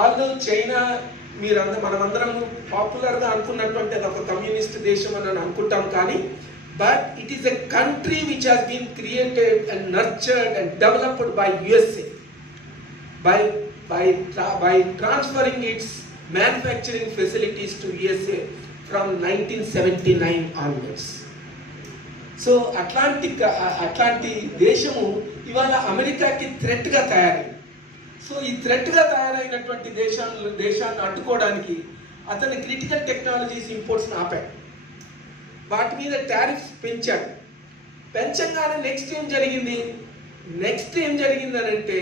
Although China మనమందరం పాపులర్గా అనుకున్నటువంటి అది ఒక కమ్యూనిస్ట్ దేశం అని అనుకుంటాం, కానీ but it is a country which has been created and nurtured and developed by USA by transferring its manufacturing facilities to USA from 1979 onwards. So అట్లాంటి దేశము ఇవాళ అమెరికాకి థ్రెట్గా తయారైంది. సో ఈ థ్రెట్గా తయారైనటువంటి దేశాన్ని అడ్డుకోవడానికి అతని క్రిటికల్ టెక్నాలజీస్ ఇంపోర్ట్స్ని ఆపాడు, వాటి మీద టారిఫ్స్ పెంచాడు. పెంచగానే నెక్స్ట్ ఏం జరిగింది అంటే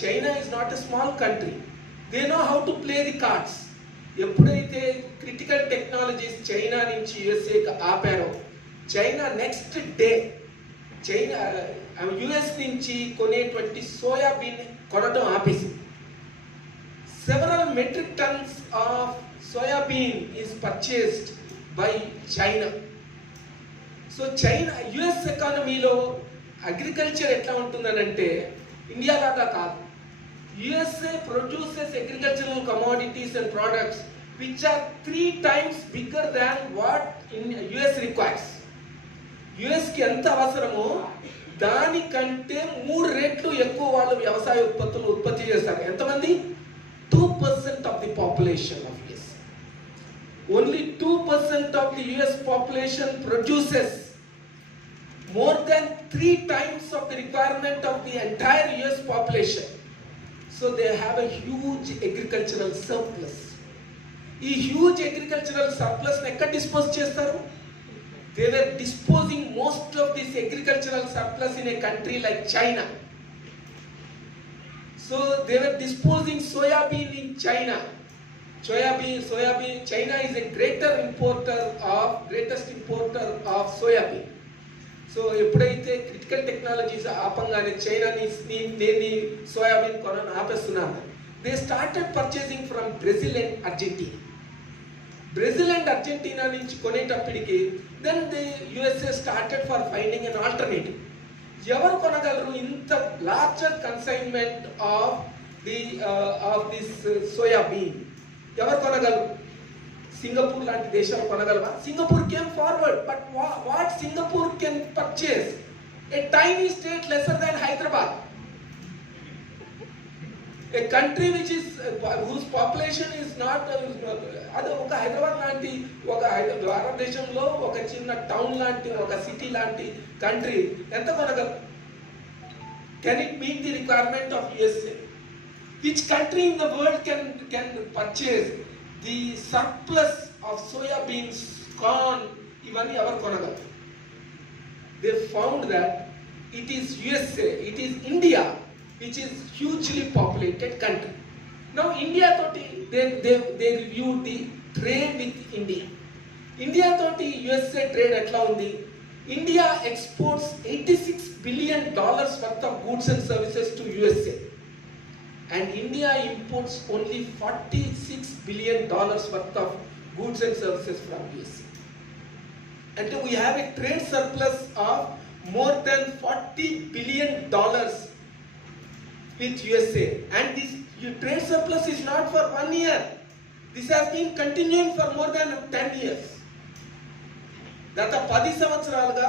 China is not a small country, they know how to play the cards. ఎప్పుడైతే క్రిటికల్ టెక్నాలజీస్ చైనా నుంచి యుఎస్ఏకి ఆపారో, చైనా నెక్స్ట్ డే యుఎస్ నుంచి కొనేటువంటి సోయాబీన్ కొనడం ఆపేసింది. Several metric tons of soybean is purchased by China. So US ఎకానమీలో agriculture ఎట్లా ఉంటుందనంటే ఇండియా లాగా కాదు. USA produces agricultural commodities and products which are 3 times bigger than what US requires. US కి ఎంత అవసరమో దానికంటే 3 రెట్లు ఎక్కువ వాళ్ళు వ్యవసాయ ఉత్పత్తులు ఉత్పత్తి చేస్తారు. ఎంతమంది? 2% of the population of US. Only 2% of the US population produces more than 3 times of the requirement of the entire US population. So they have a huge agricultural surplus. ఈ హ్యూజ్ అగ్రికల్చరల్ సర్ప్లస్ ఎక్కడ dispose చేస్తారు? They were disposing most of this agricultural surplus in a country like China. So they were disposing soybean in China. China is a greatest importer of soybean. So ఎప్పుడైతే critical technologies ఆపంగానే చైనాని soybean కొనను ఆపేస్తున్నారు. They started purchasing from Brazil and Argentina నుంచి కొనేటప్పటికి then the USA started for finding an alternative. ఎవరు కొనగలరు ఇంత larger consignment of this soybean? ఎవరు కొనగలరు? సింగపూర్ లాంటి దేశాలు కొనగలవా? Singapore came forward, but what Singapore can purchase? A tiny state lesser than Hyderabad, a country which is whose population is not, అది ఒక హైదరాబాద్ లాంటి భారతదేశంలో ఒక చిన్న టౌన్ లాంటి ఒక సిటీ లాంటి కంట్రీ ఎంత కొనగలరు? Can it meet the requirement of USA? Which country in the world can purchase the surplus of soybeans, corn, ఇవన్నీ ఎవరు కొనగలరు? They found that it is USA, it is India which is hugely populated country. Now India toti they reviewed the trade with India toti USA trade ఎట్లా ఉంది? India exports $86 billion worth of goods and services to USA. And India imports only $46 billion worth of goods and services from USA. And we have a trade surplus of more than $40 billion with USA. And this trade surplus is not for 1 year. This has been continuing for more than 10 years. గత 10 సంవత్సరాలుగా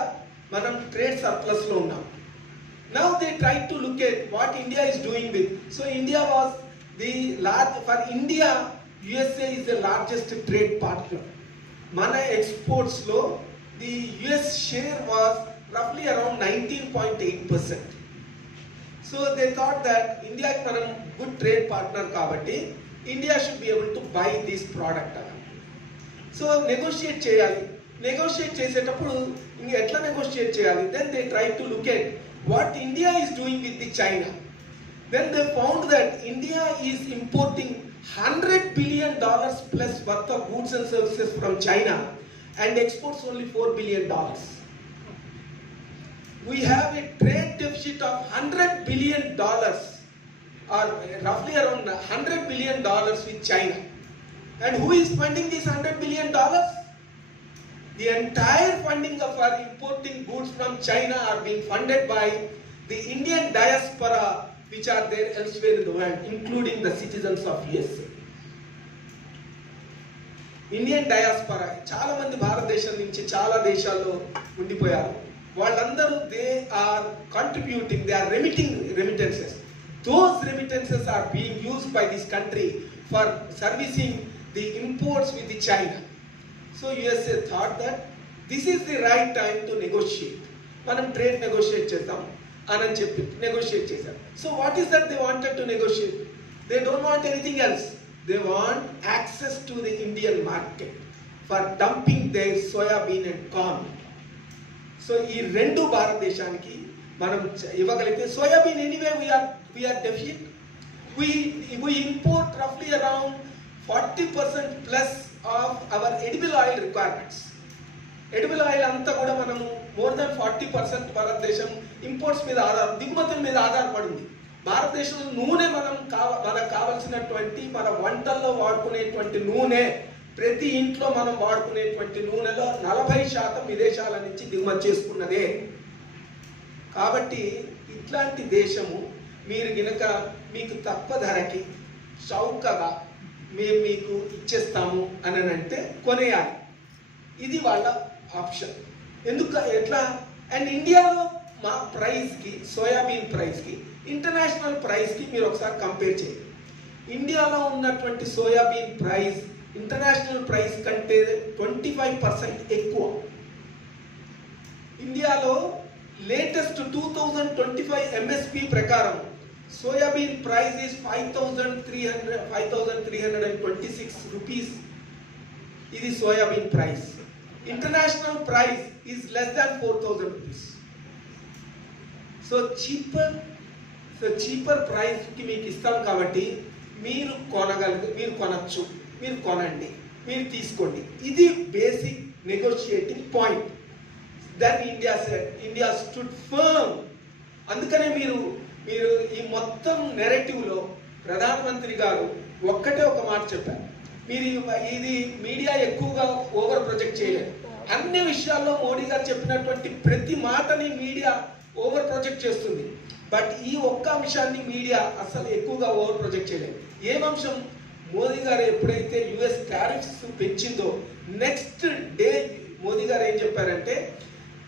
మనం trade surplus లో ఉన్నాం. Now they tried to look at what India is doing with. So India was for India, USA is the largest trade partner. Mana exports lo, the US share was roughly around 19.8%. So they thought that India is a good trade partner kabatti, India should be able to buy this product. So negotiate చేసేటప్పుడు ఇంక ఎట్లా negotiate చేయాలి? Then they tried to look at what India is doing with the China. Then they found that India is importing $100 billion plus worth of goods and services from China and exports only $4 billion. We have a trade deficit of $100 billion or roughly around $100 billion with China. And who is funding this $100 billion? The entire funding of our importing goods from China are being funded by the Indian diaspora which are there elsewhere in the world, including the citizens of USA. Indian diaspora చాలా మంది భారతదేశం నుంచి చాలా దేశాల్లో ఉండిపోయారు. వాళ్ళందరూ they are contributing, they are remittances. Those remittances are being used by this country for servicing the imports with the China. So USA thought that this is the right time to negotiate. మనం trade negotiate చేద్దాం అని చెప్పి negotiate చేశారు. So what is that they wanted to negotiate? They don't want anything else. They want access to the Indian market for dumping their soybean and corn. So ఈ రెండు భారతదేశానికి మనం ఇవ్వగలిగితే, soybean anyway we are deficient. We import roughly around 40% plus of our edible oil requirements. Edible oil అంతా కూడా మనము more than 40% భారతదేశం imports మీద దిగుమతుల మీద ఆధారపడింది. భారతదేశంలో నూనె మనకు కావాల్సినటువంటి మన వంటల్లో వాడుకునేటువంటి నూనె, ప్రతి ఇంట్లో మనం వాడుకునేటువంటి నూనెలో 40% విదేశాల నుంచి దిగుమతి చేసుకున్నదే. కాబట్టి ఇట్లాంటి దేశము మీరు గినక మీకు తక్కువ ధరకి చౌకగా మేము మీకు ఇచ్చేస్తాము అని అంటే కొనేయాలి. ఇది వాళ్ళ ఆప్షన్. ఎట్లా? అండ్ ఇండియాలో మా ప్రైస్కి, సోయాబీన్ ప్రైస్కి, ఇంటర్నేషనల్ ప్రైస్కి మీరు ఒకసారి కంపేర్ చేయండి. ఇండియాలో ఉన్నటువంటి సోయాబీన్ ప్రైస్ ఇంటర్నేషనల్ ప్రైస్ కంటే 25% ఎక్కువ. ఇండియాలో లేటెస్ట్ 2025 ఎంఎస్పి ప్రకారం సోయాబీన్ ప్రైస్ is 5,326 రూపీస్. ఇది soybean price. International price is less than 4,000 rupees. So cheaper ప్రైస్కి మీకు ఇస్తాం కాబట్టి మీరు కొనచ్చు, మీరు కొనండి, మీరు తీసుకోండి. ఇది basic negotiating point. Then India stood firm. అందుకనే మీరు ఈ మొత్తం నెరేటివ్లో ప్రధానమంత్రి గారు ఒక్కటే ఒక మాట చెప్పారు. మీరు ఇది మీడియా ఎక్కువగా ఓవర్ ప్రొజెక్ట్ చేయలేదు. అన్ని విషయాల్లో మోడీ గారు చెప్పినటువంటి ప్రతి మాటని మీడియా ఓవర్ ప్రొజెక్ట్ చేస్తుంది. బట్ ఈ ఒక్క అంశాన్ని మీడియా అసలు ఎక్కువగా ఓవర్ ప్రొజెక్ట్ చేయలేదు. ఏం అంశం? మోదీ గారు ఎప్పుడైతే యుఎస్ టారిఫ్స్ పెంచిందో నెక్స్ట్ డే మోదీ గారు ఏం చెప్పారంటే,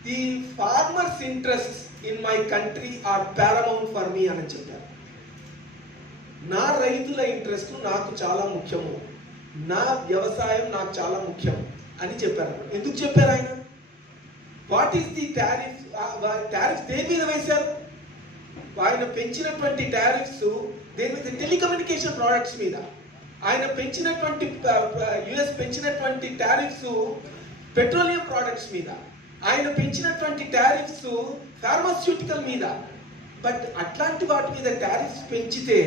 the farmers interest in my country are paramount for me అని చెప్పారు. నా రైతుల ఇంట్రెస్ట్ నాకు చాలా ముఖ్యము, నా వ్యవసాయం నాకు చాలా ముఖ్యం అని చెప్పారు. ఎందుకు చెప్పారు ఆయన? What is the tariff? Tariffs దేని మీద వేశారు? ఆయన పెంచినటువంటి టారిఫ్స్ దేని మీద? టెలికమ్యూనికేషన్ ప్రోడక్ట్స్ మీద. ఆయన పెంచినటువంటి యుఎస్ పెంచినటువంటి టారిఫ్స్ పెట్రోలియం ప్రోడక్ట్స్ మీద. ఆయన పెంచినటువంటి టారిఫ్స్ ఫార్మాస్యూటికల్ మీద. బట్ అట్లాంటి వాటి మీద టారిఫ్స్ పెంచితే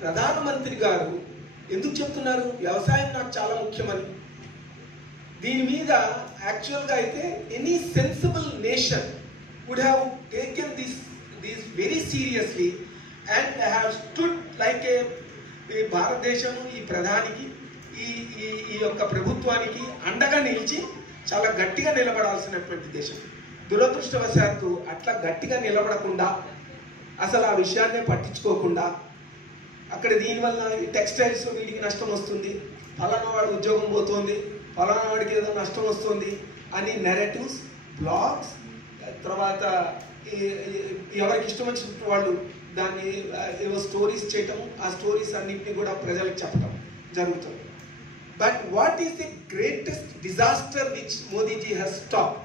ప్రధానమంత్రి గారు ఎందుకు చెప్తున్నారు వ్యవసాయం నాకు చాలా ముఖ్యమని? దీని మీద యాక్చువల్గా అయితే any sensible nation would have taken this very seriously and have stood like a భారతదేశము ఈ ప్రధానికి ఈ యొక్క ప్రభుత్వానికి అండగా నిలిచి చాలా గట్టిగా నిలబడాల్సినటువంటి దేశం. దురదృష్టవశాత్తు అట్లా గట్టిగా నిలబడకుండా, అసలు ఆ విషయాన్నే పట్టించుకోకుండా, అక్కడ దీనివల్ల టెక్స్టైల్స్ వీడికి నష్టం వస్తుంది, ఫలానా వాడు ఉద్యోగం పోతుంది, ఫలానా వాడికి ఏదో నష్టం వస్తుంది అని నెరేటివ్స్, బ్లాగ్స్, తర్వాత ఎవరికి ఇష్టం వచ్చినట్టు వాళ్ళు దాన్ని ఏవో స్టోరీస్ చేయటం, ఆ స్టోరీస్ అన్నింటినీ కూడా ప్రజలకు చెప్పడం జరుగుతుంది. But what is the greatest disaster which Modiji has stopped?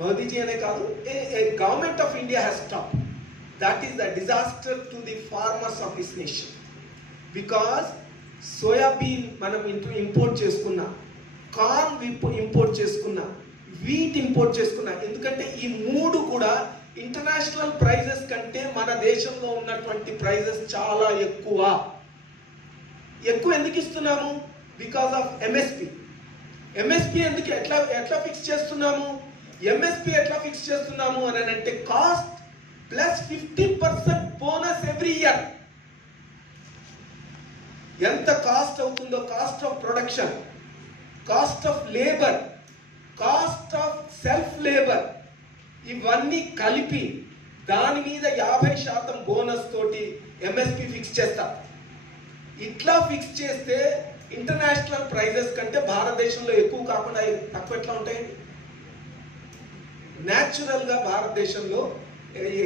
Modiji అనే కాదు, a government of India has stopped. That is the disaster to the farmers of this nation. Because soybean మనం ఇంపోర్ట్ చేసుకున్నా, కార్న్ ఇంపోర్ట్ చేసుకున్నా, వీట్ ఇంపోర్ట్ చేసుకున్నా. ఎందుకంటే ఈ మూడు కూడా ఇంటర్నేషనల్ ప్రైజెస్ కంటే మన దేశంలో ఉన్నటువంటి ప్రైజెస్ చాలా ఎక్కువ. ఎందుకు ఇస్తున్నాము? Because of MSP. ఎంఎస్పి ఎందుకు ఎట్లా ఫిక్స్ చేస్తున్నాము? ఎంఎస్పి ఎట్లా ఫిక్స్ చేస్తున్నాము అని అంటే cost plus 50% bonus every year. ఎంత కాస్ట్ అవుతుందో, cost of production, cost of labour, cost of self labour, ఇవన్నీ కలిపి దాని మీద 50% బోనస్ తోటి ఎంఎస్పి ఫిక్స్ చేస్తారు. ఇట్లా ఫిక్స్ చేస్తే ఇంటర్నేషనల్ ప్రైజెస్ కంటే భారతదేశంలో ఎక్కువ కాకుండా తక్కువ ఎట్లా ఉంటాయండి? న్యాచురల్గా భారతదేశంలో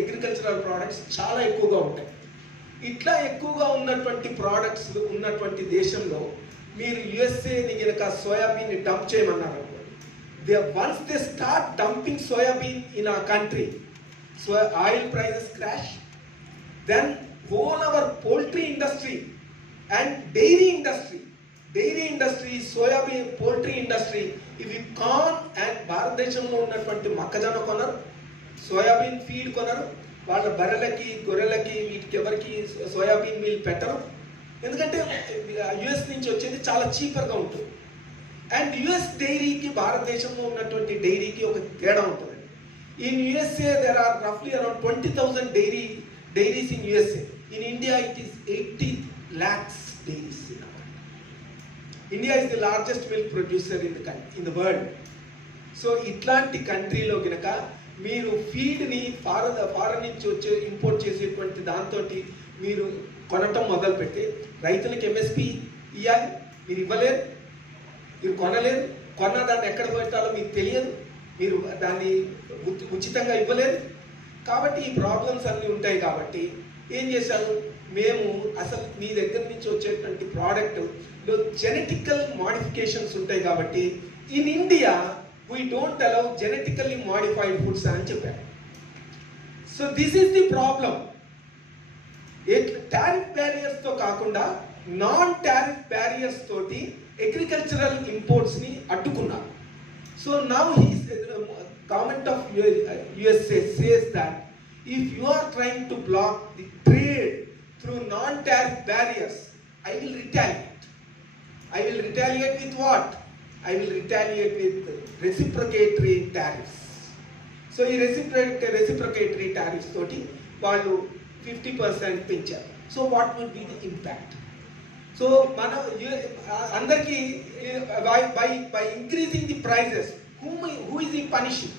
అగ్రికల్చరల్ ప్రోడక్ట్స్ చాలా ఎక్కువగా ఉంటాయి. ఇట్లా ఎక్కువగా ఉన్నటువంటి ప్రోడక్ట్స్ ఉన్నటువంటి దేశంలో మీరు యుఎస్ఏని కనుక సోయాబీన్ డంప్ చేయమన్నారు అనుకోండి, once they start dumping soybean in ఆ country, so oil prices crash, then whole our poultry industry and dairy industry, soybean, poultry industry, ఇవి కార్న్ అండ్ భారతదేశంలో ఉన్నటువంటి మొక్కజొన్న కొనరు, సోయాబీన్ ఫీడ్ కొనరు, వాళ్ళ బర్రెలకి, గొర్రెలకి, వీటికి ఎవరికి సోయాబీన్ మీల్ పెట్టరు. ఎందుకంటే యుఎస్ నుంచి వచ్చేది చాలా చీపర్గా ఉంటుంది. అండ్ యుఎస్ డైరీకి భారతదేశంలో ఉన్నటువంటి డైరీకి ఒక తేడా ఉంటుంది. In USA there are roughly around 20,000 dairies in USA. In India it is 80 lakhs dairies. India is the largest milk producer in the world. So ఇట్లాంటి కంట్రీలో కనుక మీరు ఫీడ్ని ఫారెన్ నుంచి వచ్చే ఇంపోర్ట్ చేసేటువంటి దాంతో మీరు కొనటం మొదలుపెట్టి రైతులకు ఎంఎస్పి ఇవ్వాలి, మీరు ఇవ్వలేరు, మీరు కొనలేరు, కొన్న దాన్ని ఎక్కడ పెట్టాలో మీకు తెలియదు, మీరు దాన్ని ఉచితంగా ఇవ్వలేరు. కాబట్టి ఈ ప్రాబ్లమ్స్ అన్నీ ఉంటాయి. కాబట్టి ఏం చేశారు, మేము అసలు మీ దగ్గర నుంచి వచ్చేటువంటి ప్రోడక్ట్లో జెనెటికల్ మోడిఫికేషన్స్ ఉంటాయి కాబట్టి in India we don't allow genetically modified foods అని చెప్పారు. So this is the problem. Tariff బ్యారియర్స్తో కాకుండా నాన్ టారిఫ్ బ్యారియర్స్ తోటి అగ్రికల్చరల్ ఇంపోర్ట్స్ని అడ్డుకున్నారు. So now government of USA says that if you are trying to block the trade through non-tariff barriers, I will retaliate. I will retaliate with what? I will retaliate with reciprocatory tariffs. So ఈ reciprocatory tariffs తోటి వాళ్ళు 50% పెంచారు. So what would be the impact? So మనం అందరికీ by increasing the prices, who is he punishing?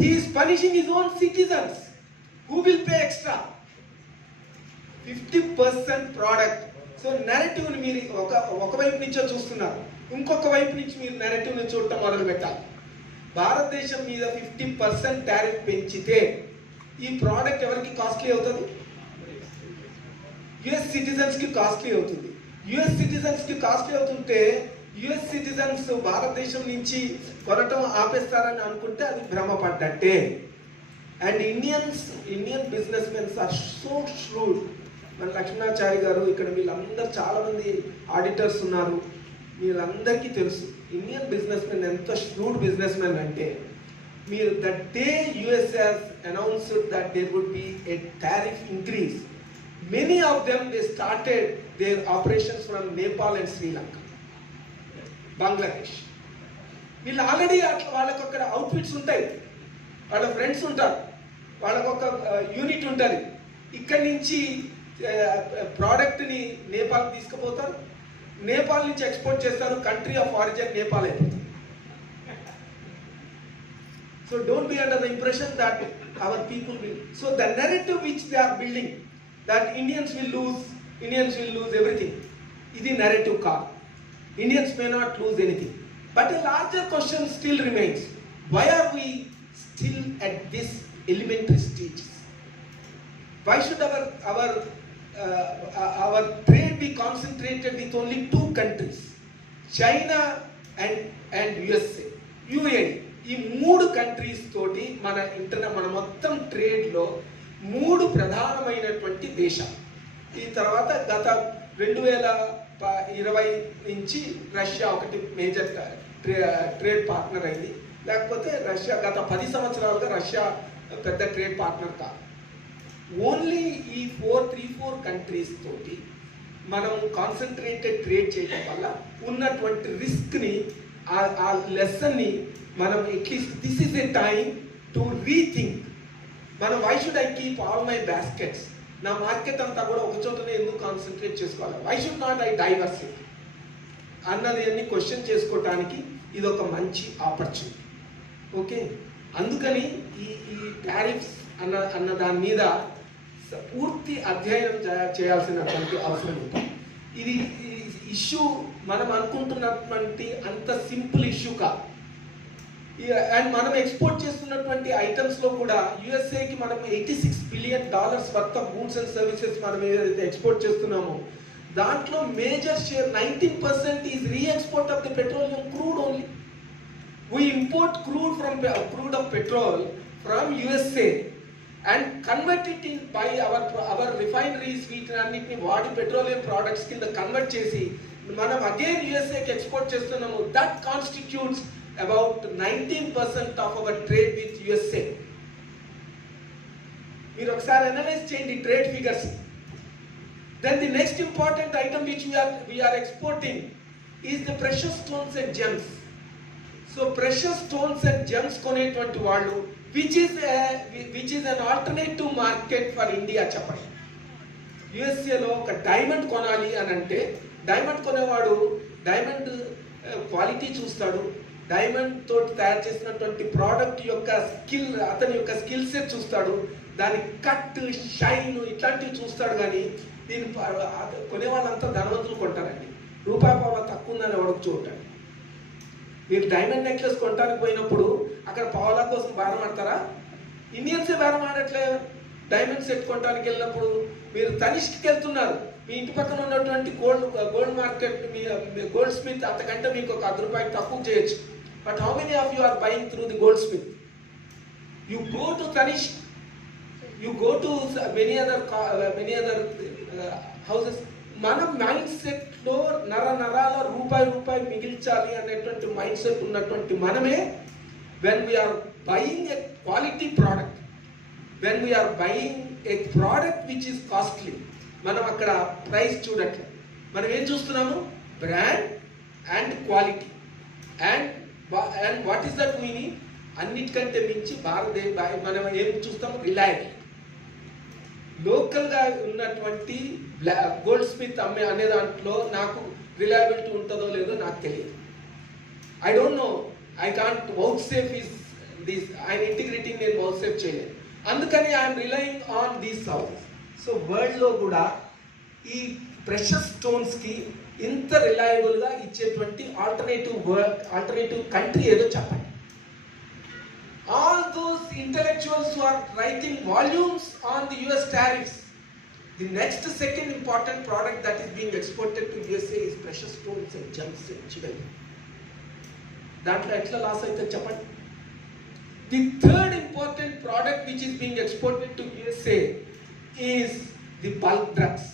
He is punishing his own citizens. Who will pay extra? 50% product. So నెరేటివ్ని మీరు ఒక వైపు నుంచో చూస్తున్నారు, ఇంకొక వైపు నుంచి మీరు నెరేటివ్ని చూడటం మొదలు పెట్టాలి. భారతదేశం మీద 50% టారిఫ్ పెంచితే ఈ ప్రోడక్ట్ ఎవరికి కాస్ట్లీ అవుతుంది? యుఎస్ సిటిజన్స్కి కాస్ట్లీ అవుతుంది. యుఎస్ సిటిజన్స్కి కాస్ట్లీ అవుతుంటే యుఎస్ సిటిజన్స్ భారతదేశం నుంచి కొనటం ఆపేస్తారని అనుకుంటే అది భ్రమపడ్డట్టే. And Indian business mens are so shrewd. మన లక్ష్మణాచారి గారు, ఇక్కడ వీళ్ళందరూ చాలామంది ఆడిటర్స్ ఉన్నారు, వీళ్ళందరికీ తెలుసు ఇండియన్ బిజినెస్ మెన్ ఎంత ష్రూడ్ బిజినెస్ మెన్ అంటే, మీరు the day US has announced that there would be a tariff increase, many of them they started their operations from Nepal and Sri Lanka, Bangladesh. వీళ్ళు already అట్లా వాళ్ళకు అక్కడ outfits ఉంటాయి, వాళ్ళ friends ఉంటారు, వాళ్ళకు ఒక యూనిట్ ఉంటుంది. ఇక్కడి నుంచి ప్రోడక్ట్ని నేపాల్కి తీసుకుపోతారు, నేపాల్ నుంచి ఎక్స్పోర్ట్ చేస్తారు, కంట్రీ ఆఫ్ ఆరిజిన్ నేపాల్ అయిపోతుంది. So don't be under the impression that our people will. So the narrative which they are building, that Indians will lose everything, ఇది narrative కాదు. Indians may not lose anything. But a larger question still remains. Why are we still at this elementary stages? Why should our trade be concentrated with only two countries, China and USA, UAE? ఈ మూడు countries తోటి మన మొత్తం ట్రేడ్లో మూడు ప్రధానమైనటువంటి దేశాలు. ఈ తర్వాత గత 2020 నుంచి రష్యా ఒకటి మేజర్ ట్రేడ్ పార్ట్నర్ అయింది. లేకపోతే రష్యా గత 10 సంవత్సరాలుగా రష్యా పెద్ద ట్రేడ్ పార్ట్నర్ కాదు. ఓన్లీ ఈ 3-4 కంట్రీస్ తోటి మనం కాన్సన్ట్రేటెడ్ ట్రేడ్ చేయడం వల్ల ఉన్నటువంటి రిస్క్ని, ఆ లెసన్ని మనం at least this is a time to rethink. మనం why should I keep all my baskets, నా మార్కెట్ అంతా కూడా ఒక చోటనే ఎందుకు కాన్సన్ట్రేట్ చేసుకోవాలి, why should not I diversity అన్నది అన్ని క్వశ్చన్ చేసుకోవటానికి ఇది ఒక మంచి ఆపర్చునిటీ. ఓకే. అందుకని ఈ ఈ టారిఫ్స్ అన్న దాని మీద పూర్తి అధ్యయనం చేయాల్సినటువంటి అవసరం ఉంది. ఇది ఇష్యూ మనం అనుకుంటున్నటువంటి అంత సింపుల్ ఇష్యూ కాదు. అండ్ మనం ఎక్స్పోర్ట్ చేస్తున్నటువంటి ఐటమ్స్లో కూడా యుఎస్ఏకి మనం $86 billion worth of goods and services మనం ఏదైతే ఎక్స్పోర్ట్ చేస్తున్నామో దాంట్లో major share 19% is reexport of the petroleum crude only. We import crude of petrol from USA and convert it in by our refineries. వీటినన్నింటినీ వాడి పెట్రోలియం ప్రోడక్ట్స్ కింద convert చేసి మనం again యుఎస్ఏకి ఎక్స్పోర్ట్ చేస్తున్నాము. That constitutes about 19% of our trade with USA. మీరు ఒకసారి analyse చేయండి trade figures. Then the next important item which we are exporting is the precious stones and gems. So precious stones and gems కొనేటువంటి వాళ్ళు which is an alternative market for India చెప్పండి. యుఎస్ఏలో ఒక diamond కొనాలి అని అంటే diamond కొనేవాడు diamond quality చూస్తాడు, diamond తోటి తయారు చేసినటువంటి ప్రోడక్ట్ యొక్క అతని యొక్క స్కిల్ సెట్ చూస్తాడు, దాని కట్ షైన్ ఇట్లాంటివి చూస్తాడు. కానీ దీన్ని కొనే వాళ్ళంతా ధనవంతులు కొంటారండి. రూపాయి పావుల తక్కువ ఉందని ఎవరికి చూడండి. మీరు డైమండ్ నెక్లెస్ కొనడానికి పోయినప్పుడు అక్కడ పావుల కోసం బేరం ఆడతారా? ఇండియన్సే బేరం ఆడట్లేదు. డైమండ్ సెట్ కొనడానికి వెళ్ళినప్పుడు మీరు తనిష్కి వెళ్తున్నారు, మీ ఇంటి పక్కన ఉన్నటువంటి గోల్డ్ మార్కెట్ మీ గోల్డ్ స్మిత్ అంతకంటే మీకు ఒక ₹10 తక్కువ చేయొచ్చు. But how many of you are buying through the goldsmith? You go to Tanishq, you go to many other houses. మన మైండ్ సెట్లో నరాల రూపాయి మిగిల్చాలి అనేటువంటి మైండ్ సెట్ ఉన్నటువంటి మనమే when we are buying a quality product, when we are buying a product which is costly, మనం అక్కడ ప్రైస్ చూడట్లేదు. మనం ఏం చూస్తున్నాము? Brand and quality. And what is that meaning? అన్నిటికంటే మించి మనం ఏం చూస్తాము? రిలయబిలిటీ. లోకల్గా ఉన్నటువంటి గోల్డ్ స్మిత్ అనే దాంట్లో నాకు రిలయబిలిటీ ఉంటుందో లేదో నాకు తెలియదు. I don't know, I can't vouchsafe this, ఆయన ఇంటిగ్రిటీని నేను వౌట్ సేఫ్ చేయలేదు. అందుకని I'm relying on these houses. So వరల్డ్లో కూడా ఈ ప్రెషస్ స్టోన్స్కి ఇంత రిలయబుల్గా ఇచ్చేటువంటి ఆల్టర్నేటివ్ కంట్రీ ఏదో చెప్పండి. All those intellectuals who are writing volumes on the US tariffs, the second important product that is being exported to USA is precious stones and gems and jewelry. దాంట్లో ఎట్లా loss అయితే చెప్పండి. The third important product which is being exported to USA is the bulk drugs.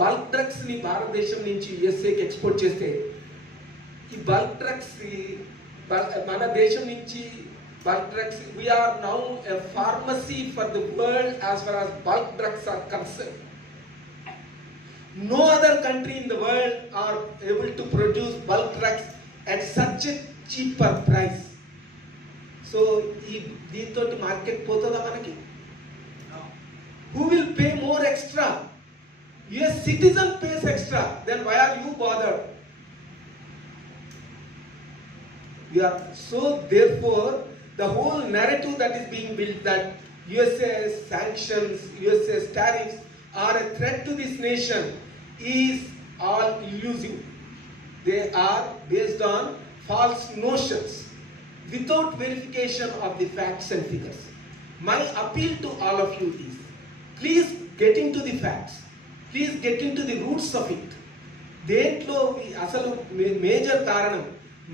Bulk drugs ని భారతదేశం నుంచి యుఎస్ఏకి export చేస్తే ఈ bulk drugs మన దేశం నుంచి bulk drugs we are now a pharmacy for the world as far as bulk drugs are concern. No other country in the world are able to produce bulk drugs at such a cheaper price. So దీంతో market పోతుందా మనకి? Who will pay more extra? US citizen pays extra, then why are you bothered? So therefore the whole narrative that is being built that USA's sanctions, USA's tariffs are a threat to this nation is all illusive. They are based on false notions without verification of the facts and figures. My appeal to all of you is, please get into the facts. Please get into the roots of it. దేంట్లో అసలు major కారణం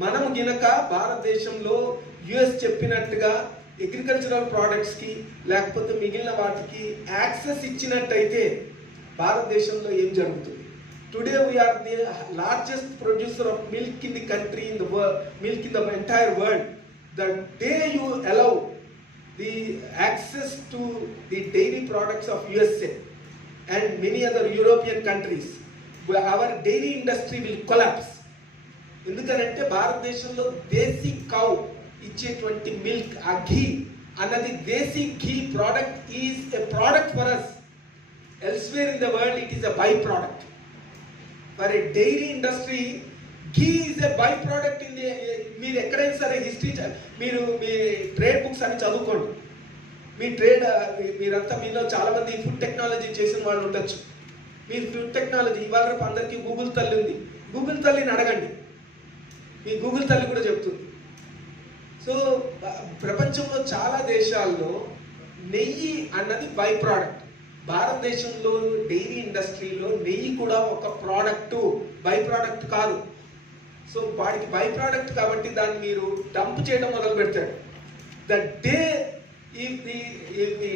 మనం గినక భారతదేశంలో US చెప్పినట్టుగా agricultural ప్రోడక్ట్స్కి లేకపోతే మిగిలిన వాటికి యాక్సెస్ ఇచ్చినట్టయితే భారతదేశంలో ఏం జరుగుతుంది? Today we are the largest producer of milk in the country, in the milk in the entire world. The day you allow the access to the dairy products of USA and many other European countries, our dairy industry will collapse. ఎందుకంటే భారతదేశంలో దేశీ cow ఇచ్చేటువంటి milk, ఆ ఘీ అన్నది desi ghee product is a product for us. Elsewhere in the world it is a by product. For a dairy industry, ghee is a by product in the, మీరు ఎక్కడైనా సరే history మీరు మీ trade books అని చదువుకోండి. మీ trade మీరంతా మీలో చాలా మంది ఫుడ్ టెక్నాలజీ చేసిన వాళ్ళు ఉండొచ్చు. మీరు ఫుడ్ టెక్నాలజీ ఇవాళ రేపు అందరికీ గూగుల్ తల్లి ఉంది. గూగుల్ తల్లిని అడగండి, మీ గూగుల్ తల్లి కూడా చెప్తుంది. సో ప్రపంచంలో చాలా దేశాల్లో నెయ్యి అన్నది బై ప్రోడక్ట్. భారతదేశంలో డైరీ ఇండస్ట్రీలో నెయ్యి కూడా ఒక ప్రోడక్టు, బై ప్రోడక్ట్ కాదు. సో వాడికి బై ప్రోడక్ట్ కాబట్టి దాన్ని మీరు డంప్ చేయడం మొదలు పెడతాడు. ద డే ఈ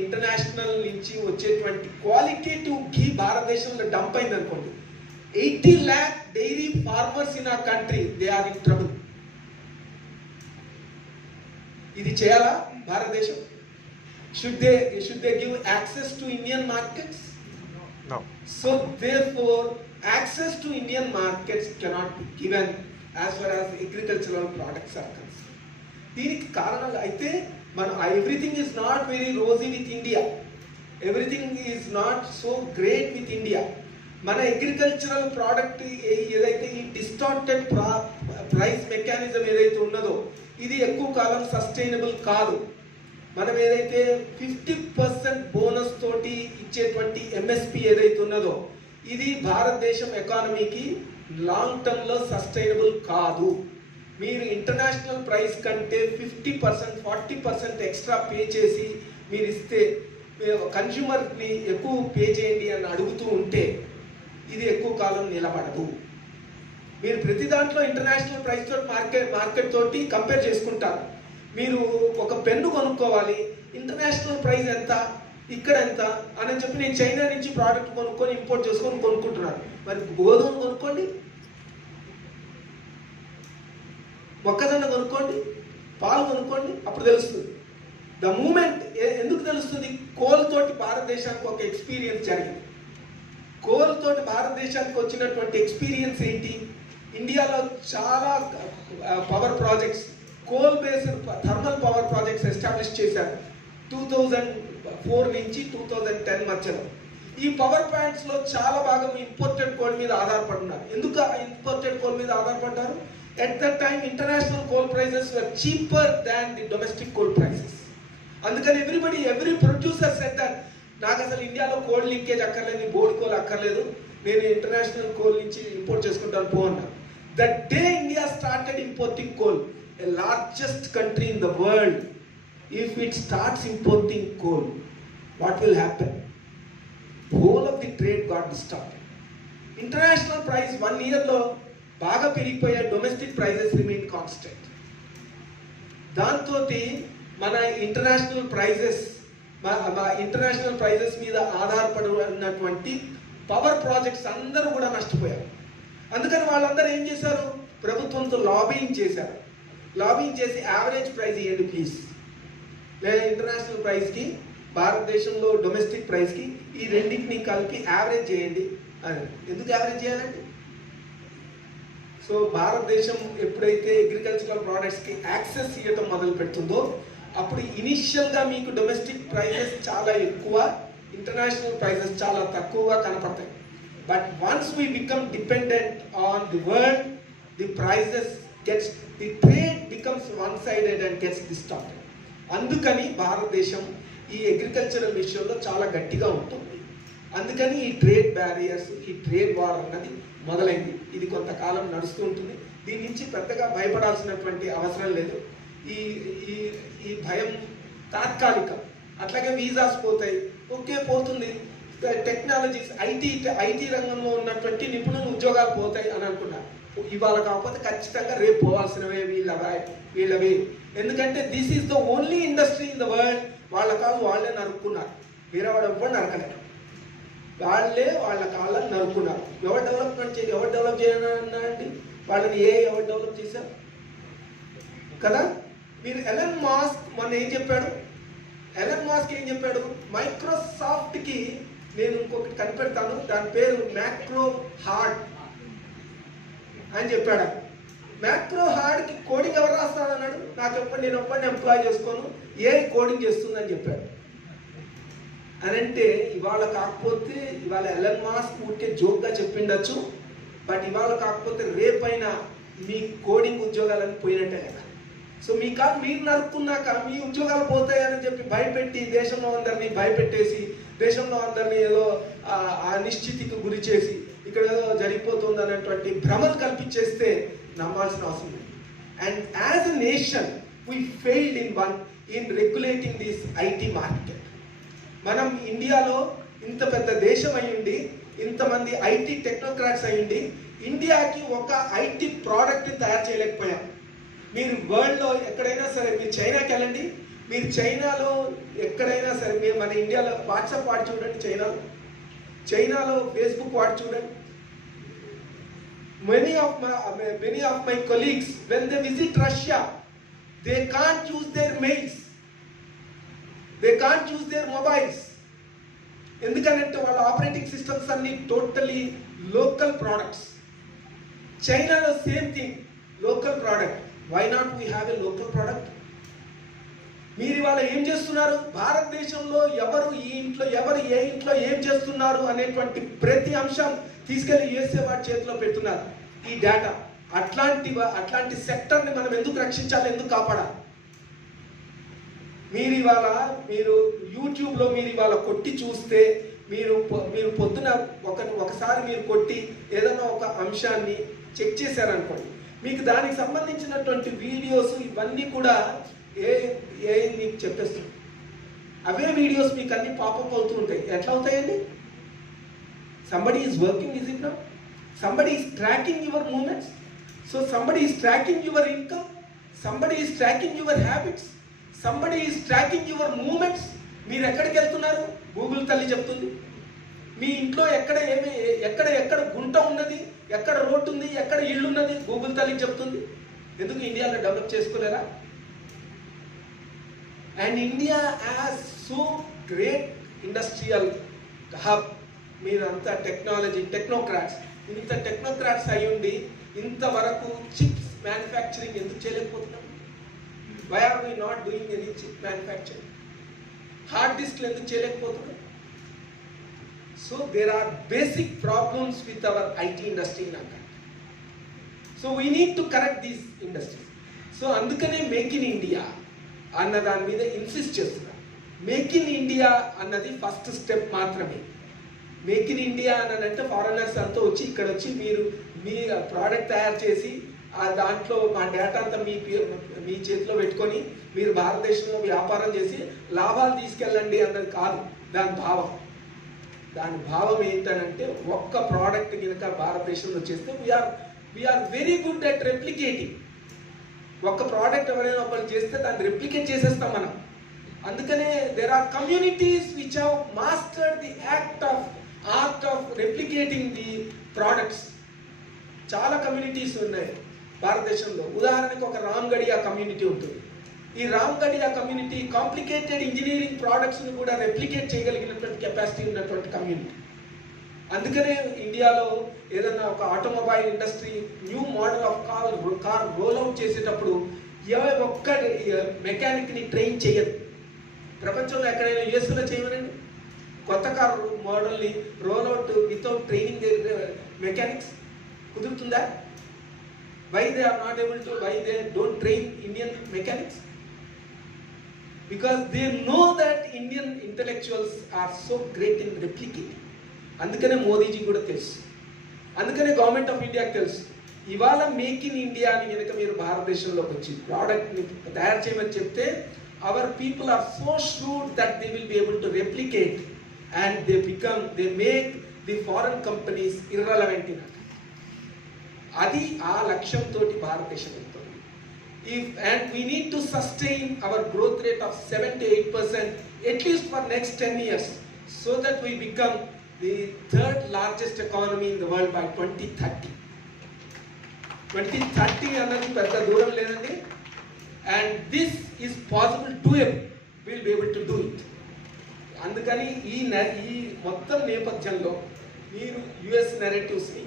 ఇంటర్నేషనల్ నుంచి వచ్చేటువంటి క్వాలిటేటివ్ ఘీ భారతదేశంలో డంప్ అయింది అనుకోండి, 80 lakh dairy farmers in our country, they are in trouble. ఇది చేయాలా భారతదేశం? Should they give access to Indian markets? No. So therefore access to Indian markets cannot be given as far as agricultural products are concerned. దీనికి కారణాలు అయితే మనం everything is not very rosy with India, everything is not so great with India. మన agricultural product ఏదైతే ఈ distorted price mechanism ఏదైతే ఉన్నదో ఇది ఎక్కువ కాలం సస్టైనబుల్ కాదు. మనం ఏదైతే 50% బోనస్ తోటి ఇచ్చేటువంటి ఎంఎస్పి ఏదైతే ఉన్నదో ఇది భారతదేశం ఎకానమీకి లాంగ్ టర్మ్లో సస్టైనబుల్ కాదు. మీరు ఇంటర్నేషనల్ ప్రైస్ కంటే 50%, 40% ఎక్స్ట్రా పే చేసి మీరు ఇస్తే కన్జ్యూమర్ని ఎక్కువ పే చేయండి అని అడుగుతూ ఉంటే ఇది ఎక్కువ కాలం నిలబడదు. మీరు ప్రతి దాంట్లో ఇంటర్నేషనల్ ప్రైస్ తోటి మార్కెట్ తోటి కంపేర్ చేసుకుంటారు. మీరు ఒక పెన్ను కొనుక్కోవాలి, ఇంటర్నేషనల్ ప్రైస్ ఎంత, ఇక్కడ ఎంత అని చెప్పి నేను చైనా నుంచి ప్రోడక్ట్ కొనుక్కొని ఇంపోర్ట్ చేసుకొని కొనుక్కుంటున్నాను. మరి గోధుమ కొనుక్కోండి, మొక్కజొన్న కొనుక్కోండి, పాలు కొనుక్కోండి, అప్పుడు తెలుస్తుంది. ద మూమెంట్ ఎందుకు తెలుస్తుంది? కోల్ తోటి భారతదేశానికి ఒక ఎక్స్పీరియన్స్ జరిగింది. కోల్ తోటి భారతదేశానికి వచ్చినటువంటి ఎక్స్పీరియన్స్ ఏంటి? ఇండియాలో చాలా power projects, coal based thermal power projects establish చేశారు 2004 నుంచి 2010 మధ్యలో. ఈ పవర్ ప్లాంట్స్లో చాలా భాగం ఇంపోర్టెడ్ కోల్ మీద ఆధారపడుతున్నారు. ఎందుకు ఇంపోర్టెడ్ కోల్ మీద ఆధారపడ్డారు? At that time international coal prices were cheaper than the domestic coal prices. అందుకని every producer said that నాకు అసలు ఇండియాలో కోల్ లింకేజ్ అక్కర్లేదు, బోర్డ్ కోల్ అక్కర్లేదు, నేను ఇంటర్నేషనల్ కోల్ నుంచి ఇంపోర్ట్ చేసుకుంటాను పో అన్నా. The day India started importing coal, a largest country in the world, if it starts importing coal, what will happen? Whole of the trade got disturbed. International price 1 year లో బాగా పెరిగిపోయే, domestic prices remain constant. దాంతో మన international prices మీద ఆధారపడి ఉన్నటువంటి power projects అందరూ కూడా నష్టపోయారు. అందుకని వాళ్ళందరూ ఏం చేశారు? ప్రభుత్వంతో లాబింగ్ చేశారు. లాబింగ్ చేసి యావరేజ్ ప్రైస్ ఇవ్వండి ప్లీజ్, లేదా ఇంటర్నేషనల్ ప్రైస్కి భారతదేశంలో డొమెస్టిక్ ప్రైస్కి ఈ రెండింటిని కలిపి యావరేజ్ చేయండి అని. ఎందుకు యావరేజ్ చేయాలండి? సో భారతదేశం ఎప్పుడైతే అగ్రికల్చరల్ ప్రోడక్ట్స్కి యాక్సెస్ ఇవ్వటం మొదలు పెడుతుందో అప్పుడు ఇనిషియల్గా మీకు డొమెస్టిక్ ప్రైసెస్ చాలా ఎక్కువ, ఇంటర్నేషనల్ ప్రైసెస్ చాలా తక్కువగా కనపడతాయి. But once we become dependent on the world, the prices the trade becomes one sided and gets distorted. అందుకని భారతదేశం ఈ అగ్రికల్చరల్ విషయంలో చాలా గట్టిగా ఉంటుంది. అందుకని ఈ ట్రేడ్ బ్యారియర్స్, ఈ ట్రేడ్ వార్ అన్నది మొదలైంది. ఇది కొంతకాలం నడుస్తూ ఉంటుంది. దీని నుంచి పెద్దగా భయపడాల్సినటువంటి అవసరం లేదు. ఈ భయం తాత్కాలికం. అట్లాగే వీసాస్ పోతాయి, ఓకే పోతుంది. టెక్నాలజీస్, ఐటీ రంగంలో ఉన్నటువంటి నిపుణుల ఉద్యోగాలు పోతాయి అని అనుకున్నారు. ఇవాళ కాకపోతే ఖచ్చితంగా రేపు పోవాల్సినవే వీళ్ళవి. ఎందుకంటే this is the only industry in the world. వాళ్ళ కాళ్ళు వాళ్ళే నరుక్కున్నారు, వేరే వాడు ఎవ్వరు నరకలేదు. వాళ్ళే వాళ్ళ కాళ్ళని నరుక్కున్నారు. ఎవరు డెవలప్ చేయాలన్నారండి? వాళ్ళని ఎవరు డెవలప్ చేశారు కదా? మీరు ఎలన్ మాస్క్ మొన్న ఏం చెప్పాడు? ఎలన్ మాస్క్ ఏం చెప్పాడు? మైక్రోసాఫ్ట్కి నేను ఇంకొకటి కనిపెడతాను, దాని పేరు మ్యాక్రో హార్డ్ అని చెప్పాడు. మ్యాక్రో హార్డ్కి కోడింగ్ ఎవరు రాస్తానన్నాడు? నేను ఎప్పటిని ఎంప్లాయ్ చేసుకోను, ఏ కోడింగ్ చేస్తుందని చెప్పాడు. అని అంటే ఇవాళ కాకపోతే ఇవాళ ఎలన్ మాస్క్ ఊరికే జోక్గా చెప్పిండొచ్చు, బట్ ఇవాళ కాకపోతే రేపైనా మీ కోడింగ్ ఉద్యోగాలను పోయినట్టే కదా. సో మీరు నరుక్కున్నాక మీ ఉద్యోగాలు పోతాయని చెప్పి భయపెట్టి దేశంలో అందరినీ భయపెట్టేసి దేశంలో అందరినీ ఏదో అనిశ్చితికి గురి చేసి ఇక్కడ ఏదో జరిగిపోతుంది అనేటువంటి భ్రమలు కల్పించేస్తే నమ్మాల్సిన అవసరం లేదు. And as a nation we failed in regulating this IT market. మనం ఇండియాలో ఇంత పెద్ద దేశం అయ్యుండి, ఇంతమంది ఐటీ టెక్నోక్రాట్స్ అయ్యుండి, ఇండియాకి ఒక ఐటీ ప్రోడక్ట్ని తయారు చేయలేకపోయాం. మీరు వరల్డ్లో ఎక్కడైనా సరే, మీరు చైనాకి వెళ్ళండి, మీరు చైనాలో ఎక్కడైనా సరే, మీరు మన ఇండియాలో వాట్సాప్ వాడి చూడండి, చైనాలో ఫేస్బుక్ వాడి చూడండి. many of my colleagues, when they visit Russia, they can't use their mails, they can't use their mobiles. ఎందుకంటే వాళ్ళ ఆపరేటింగ్ సిస్టమ్స్ అన్ని టోటలీ లోకల్ ప్రొడక్ట్స్. చైనాలో same thing, local product. Why not we have a local product? మీరు ఇవాళ ఏం చేస్తున్నారు? భారతదేశంలో ఎవరు ఈ ఇంట్లో ఎవరు ఏ ఇంట్లో ఏం చేస్తున్నారు అనేటువంటి ప్రతి అంశం తీసుకెళ్లి యుఎస్ఏ వాడి చేతిలో పెడుతున్నారు ఈ డేటా. అట్లాంటి సెక్టర్ని మనం ఎందుకు రక్షించాలి, ఎందుకు కాపాడాలి? మీరు యూట్యూబ్లో మీరు ఇవాళ కొట్టి చూస్తే, మీరు పొద్దున ఒకసారి మీరు కొట్టి ఏదైనా ఒక అంశాన్ని చెక్ చేశారనుకోండి, మీకు దానికి సంబంధించినటువంటి వీడియోస్ ఇవన్నీ కూడా ఏ మీకు చెప్పేస్తుంది. అవే వీడియోస్ మీకు అన్ని పాపప్ అవుతూ ఉంటాయి. ఎట్లా అవుతాయండి? somebody is working, is it not? Somebody is tracking your movements. So somebody is tracking your income, somebody is tracking your habits, somebody is tracking your movements. మీరు ఎక్కడికి వెళ్తున్నారు? గూగుల్ తల్లి చెప్తుంది. మీ ఇంట్లో ఎక్కడ గుంట ఉన్నది, ఎక్కడ రోడ్డు ఉంది, ఎక్కడ ఇల్లు ఉన్నది, గూగుల్ తల్లికి చెప్తుంది. ఎందుకు ఇండియాలో డెవలప్ చేసుకోలేరా? And India as so great industrial hub. మీరంతా టెక్నోక్రాట్స్, ఇంత టెక్నోక్రాట్స్ అయ్యుండి ఇంతవరకు చిప్స్ మ్యానుఫ్యాక్చరింగ్ ఎందుకు చేయలేకపోతున్నాం? Why are we not doing any chip manufacturing? Hard డిస్క్లు ఎందుకు చేయలేకపోతున్నాం? So there are basic problems with our IT industry in our country. So we need to correct these industries. So అందుకనే make in India అన్న దాని మీద ఇన్సిస్ట్ చేస్తున్నారు. Make in India అన్నది ఫస్ట్ స్టెప్ మాత్రమే. మేక్ ఇన్ ఇండియా అని అంటే ఫారెనర్స్ అంతా వచ్చి ఇక్కడ వచ్చి మీరు మీ ప్రోడక్ట్ తయారు చేసి దాంట్లో మా డేటా అంతా మీ చేతిలో పెట్టుకొని మీరు భారతదేశంలో వ్యాపారం చేసి లాభాలు తీసుకెళ్ళండి అన్నది కాదు దాని భావం ఏంటనంటే, ఒక్క ప్రోడక్ట్ కనుక భారతదేశంలో చేస్తే we are very good at replicating. ఒక్క ప్రోడక్ట్ ఎవరైనా ఒకరు చేస్తే దాన్ని రెప్లికేట్ చేసేస్తాం మనం. అందుకనే there are communities which have mastered the art of replicating the products. చాలా కమ్యూనిటీస్ ఉన్నాయి భారతదేశంలో. ఉదాహరణకు ఒక రామ్గఢియా కమ్యూనిటీ ఉంటుంది. ఈ రామ్గఢియా కమ్యూనిటీ కాంప్లికేటెడ్ ఇంజనీరింగ్ ప్రోడక్ట్స్ని కూడా రెప్లికేట్ చేయగలిగినటువంటి కెపాసిటీ ఉన్నటువంటి కమ్యూనిటీ. అందుకనే ఇండియాలో ఏదైనా ఒక automobile industry new model of car roll out చేసేటప్పుడు ఒక్క మెకానిక్ని ట్రైన్ చేయదు. ప్రపంచంలో ఎక్కడైనా యుఎస్లో చేయమనండి, కొత్త కార్ మోడల్ని roll out without training mechanics కుదురుతుందా? Why they are not able to, why they don't train Indian mechanics? Because they know that Indian intellectuals are so great in replicating. అందుకనే మోదీజీ కూడా తెలుసు, అందుకనే గవర్నమెంట్ ఆఫ్ ఇండియాకి తెలుసు. ఇవాళ make in India అని కనుక మీరు భారతదేశంలోకి వచ్చి ప్రోడక్ట్ని తయారు చేయమని చెప్తే, our people are so shrewd that they will be able to replicate and they make the foreign companies irrelevant in it. అది ఆ లక్ష్యంతో భారతదేశం వెళ్తుంది. And we need to sustain our growth rate of 7 to 8% at least for next 10 years so that we become the third largest economy in the world by 2030. 2030 అన్నది పెద్ద దూరం లేదండి. And this is possible, doable. We'll be able to do it. అందుకని ఈ మొత్తం నేపథ్యంలో మీరు US నెరేటివ్స్ని,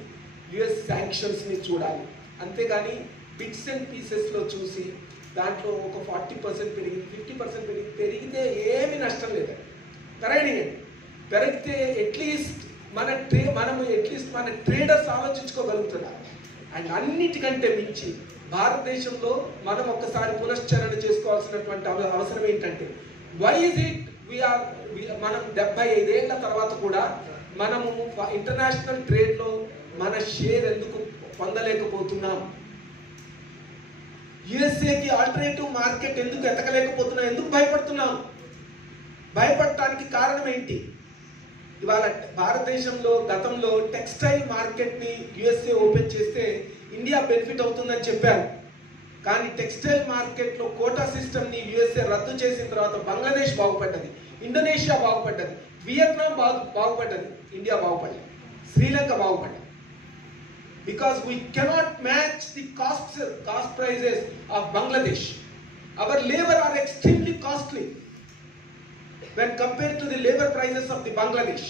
US శాంక్షన్స్ని చూడాలి. అంతేగాని బిట్స్ అండ్ పీసెస్లో చూసి దాంట్లో ఒక 40% పెరిగింది, 50% పెరిగితే ఏమీ నష్టం లేదండి. పెరిగితే అట్లీస్ట్ మన ట్రేడర్స్ ఆలోచించుకోగలుగుతున్నారు. అండ్ అన్నిటికంటే మించి భారతదేశంలో మనం ఒక్కసారి పునశ్చరణ చేసుకోవాల్సినటువంటి అవసరం ఏంటంటే, వై ఇస్ ఇట్ మనం 75 ఏళ్ల తర్వాత కూడా మనము ఇంటర్నేషనల్ ట్రేడ్లో మన షేర్ ఎందుకు పొందలేకపోతున్నాం? యుఎస్ఏకి ఆల్టర్నేటివ్ మార్కెట్ ఎందుకు ఎతకలేకపోతున్నాం? ఎందుకు భయపడుతున్నాం? భయపడటానికి కారణం ఏంటి? ఇవాళ భారతదేశంలో గతంలో టెక్స్టైల్ మార్కెట్ని యుఎస్ఏ ఓపెన్ చేస్తే ఇండియా బెనిఫిట్ అవుతుందని చెప్పారు. కానీ టెక్స్టైల్ మార్కెట్లో కోటా సిస్టమ్ని యుఎస్ఏ రద్దు చేసిన తర్వాత బంగ్లాదేశ్ బాగుపడ్డది, ఇండోనేషియా బాగుపడ్డది, వియత్నాం బాగుపడ్డది, ఇండియా బాగుపడ్డది, శ్రీలంక బాగుపడ్డది. Because we cannot match the cost prices of Bangladesh. Our labor are extremely costly when compared to the labor prices of the Bangladesh.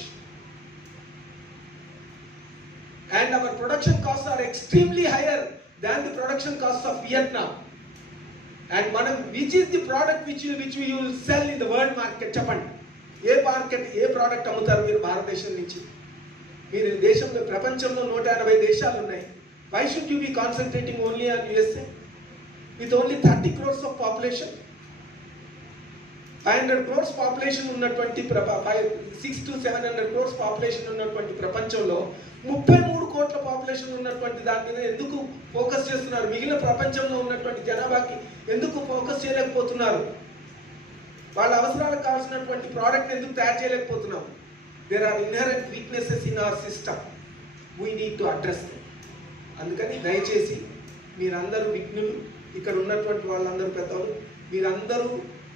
And our production costs are extremely higher than the production costs of Vietnam. And which is the product which we will sell in the world market? Chapandi. A product అమ్ముతారు మీరు భారతదేశం నుంచి? మీరు దేశంలో ప్రపంచంలో 180 దేశాలు ఉన్నాయి. Why should you be concentrating only on USA with only 30 crores of population? 500 crores population ఉన్నటువంటి 600 to 700 crores పాపులేషన్ ఉన్నటువంటి ప్రపంచంలో 33 కోట్ల పాపులేషన్ ఉన్నటువంటి దాని మీద ఎందుకు ఫోకస్ చేస్తున్నారు? మిగిలిన ప్రపంచంలో ఉన్నటువంటి జనాభాకి ఎందుకు ఫోకస్ చేయలేకపోతున్నారు? వాళ్ళ అవసరాలకు కావాల్సినటువంటి ప్రోడక్ట్ ఎందుకు తయారు చేయలేకపోతున్నాం? There are inherent weaknesses in our system. We need to address them. అందుకని దయచేసి మీరందరూ విఘ్నులు, ఇక్కడ ఉన్నటువంటి వాళ్ళందరూ పెద్దలు, మీరందరూ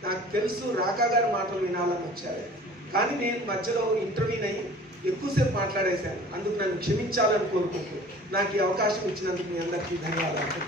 నాకు తెలుసు రాకా గారి మాటలు వినాలని వచ్చారు. కానీ నేను మధ్యలో ఇంటర్వ్యూని అయ్యి ఎక్కువసేపు మాట్లాడేశాను. అందుకు నన్ను క్షమించాలని కోరుకుంటూ నాకు ఈ అవకాశం ఇచ్చినందుకు మీ అందరికీ ధన్యవాదాలు.